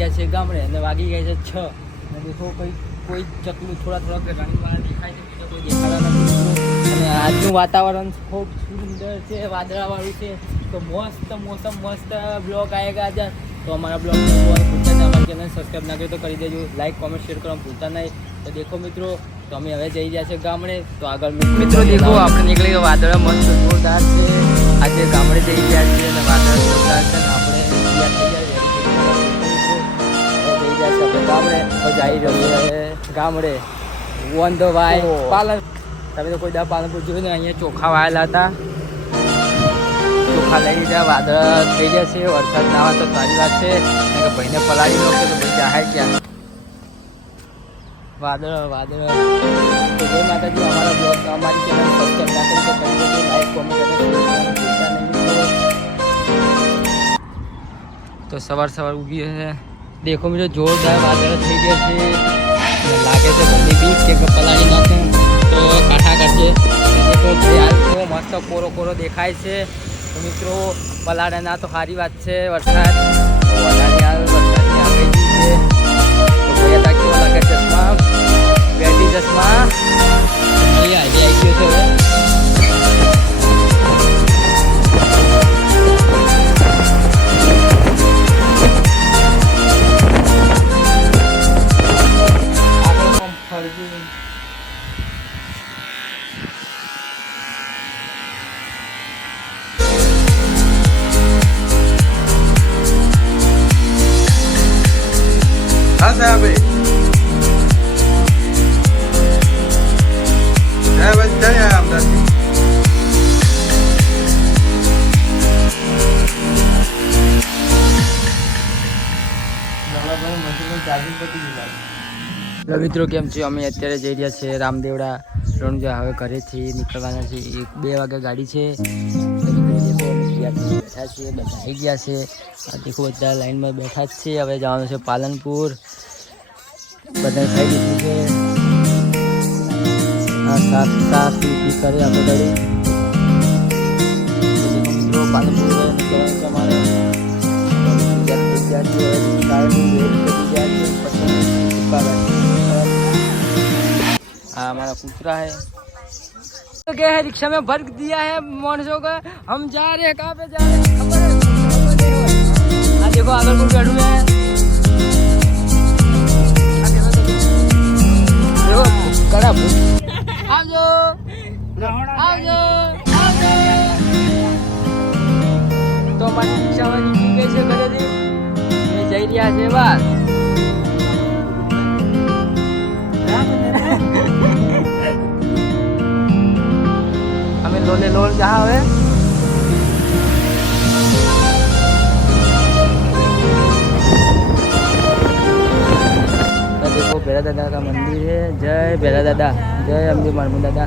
ગયા છે ગામડે અને વાગી ગયા છે છ. અને દેખો કોઈ કોઈ ચકલું થોડા થોડા રંગવાળા દેખાય છે, બીજો કોઈ દેખાતા નથી. અને આજનું વાતાવરણ ખૂબ સુંદર છે, વાદળાવાળું છે. તો મસ્ત, મોસમ મસ્ત બ્લોગ આવેગા આજે. તો અમારા બ્લોગ ભૂલતા નહીં અમારા ચેનલ સબસ્ક્રાઈબ ના કર્યો તો કરી દેજો. લાઈક કોમેન્ટ શેર કરવા ભૂલતા નહીં. તો દેખો મિત્રો, તો અમે હવે જઈ રહ્યા છે ગામડે. તો આગળ મિત્રો, દેખો, આપણે નીકળી વાદળ મસ્ત, જોરદાર છે. આજે ગામડે જઈ ગયા છીએ અને વાદળ જોરદાર છે. જઈ રહ્યા આપણે ગામડે. છે ગામડે. વન ધ વાય પાલન તમે તો કોઈ દા પાલનપુર જોયું ને અહીંયા ચોખા વાયેલા હતા. ચોખા લઈ લીધા વાદળ થઈ છે વરસાદ ના આવે તો સારી વાત છે. કે ભાઈને પલાળી લો તો ભાઈ જાહેર ક્યાં? વાદળ વાદળ. તો જય માતાજી અમારા બ્લોગ અમારી ચેનલ સબસ્ક્રાઈબ ના કરી તો કરી લાઈક કોમેન્ટ અને સવાર સવાર ઉગી છે દેખો મિત્રો, જોરદાર વાદળ થઈ ગયા છે. લાગે છે બધી બી કે પલાળી નાખે. તો કાંઠા કરશે મસ્ત કોરો કોરો દેખાય છે. તો મિત્રો પલાળે ના તો સારી વાત છે. વરસાદ વરસાદ હાલ વરસાદની છે. ચશ્મા? બેટી ચશ્મા? ભાઈ ગયો છે હવે. હા સાહેબ સાહેબ આયા અમદાવાદથી મિત્રો, કેમ છો? અમે અત્યારે જઈ રહ્યા છીએ રામદેવડા રણુજા હવે ઘરેથી નીકળવાના છે એક બે વાગે ગાડી છે. તો મિત્રો દેખો અમે તૈયાર થઈને બેઠા છીએ બધા આવી ગયા છે આ દેખો બધા લાઈનમાં બેઠા જ છે હવે જવાનું છે પાલનપુર બધા ખાઈ લીધું છે આ સાફ સાફ પી કરે આપણે ગાડી તો દેખો મિત્રો પાલનપુર હવે નીકળવાનું છે અમારે તૈયાર થઈ तो क्या है रिक्शा में भर दिया है मनुष्यों का हम जा रहे हैं कहाँ पे जा रहे हैं खबर है खबर नहीं है। हाँ देखो आगे कोई बैठू है हाँ, देखो, देखो। देखो कड़ा भूत। આવજો આવજો આવજો તો અમારી રિક્ષામાં નીકળી ગઈ છે ઘરેથી અમે જઈ રહ્યા છે બહાર અમે લોલે લોલ જા હવે तो देखो बेरा दादा का मंदिर है जय बेरा दादा जय अम्बे मारमू दादा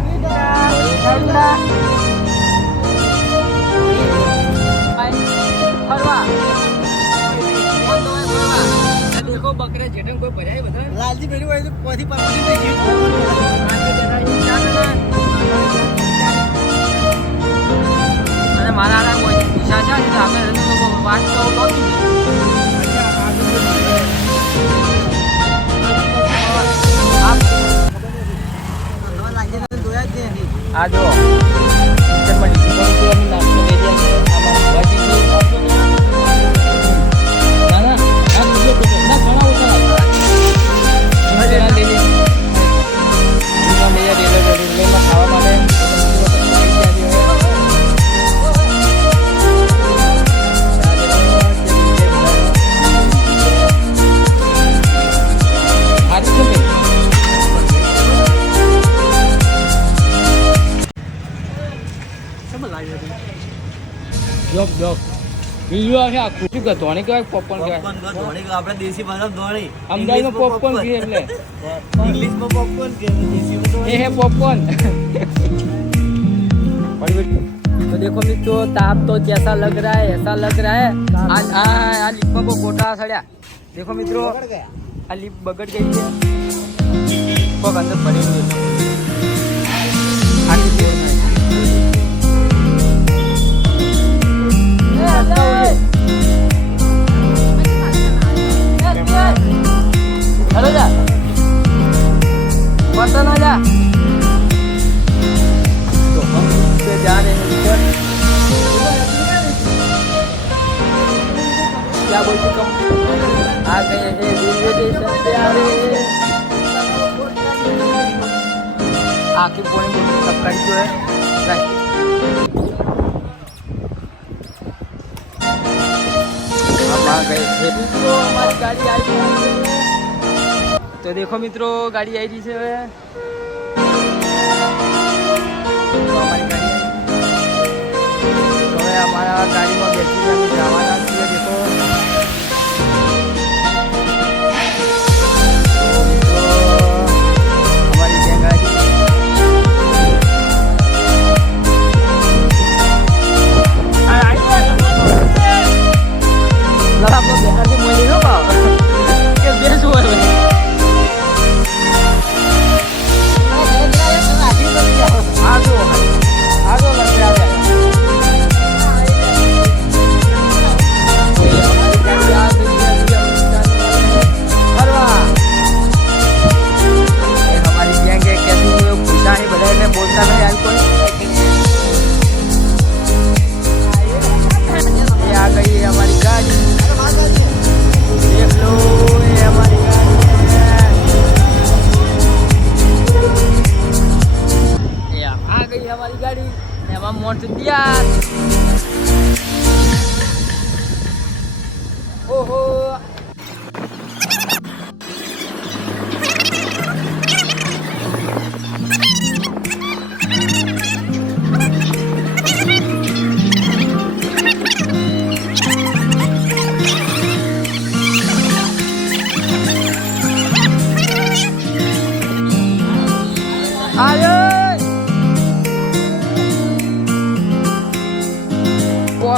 देखो बकरे जेठन कोई भर्या બધા લાલજી પેલી હોય પછી પાછી મારા આરા કોઈ દિશા છે ને આપણે લોકો વાત તો બહુ આ જો. બીજું આવે આખું શું કહે ધોણી કહેવાય પોપકોર્ન કહેવાય આપણે દેશી ભાષામાં ધોણી અમદાવાદમાં પોપકોર્ન કહે એટલે ઇંગ્લિશમાં પોપકોર્ન કે દેશીમાં ये है पॉपकॉर्न तो देखो मित्रों ताप तो जैसा लग रहा है ऐसा लग रहा है आज आ आ लिप में को कोटा सड़या देखो मित्रों आ लिप बगड़ गई है पग अंदर पड़ी આખી પોઈન્ટ સબસ્ક્રાઈબ જો અમારી ગાડી આવી તો દેખો મિત્રો ગાડી આવી રહી છે હવે. હવે અમારા ગાડી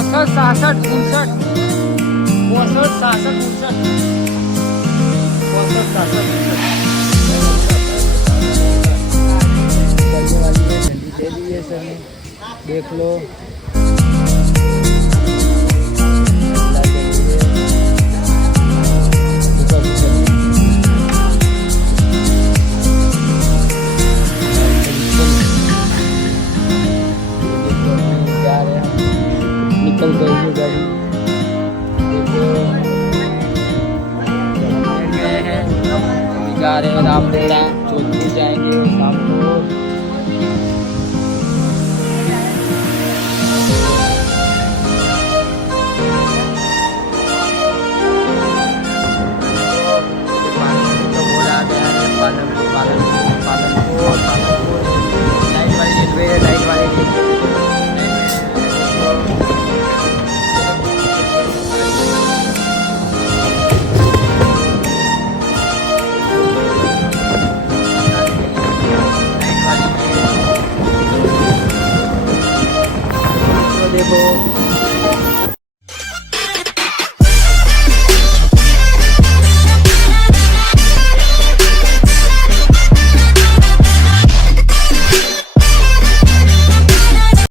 बासठ सासठ उनसठ बासठ सासठ उनसठ बासठ सासठ उनसठ दे दी है सर ने देख लो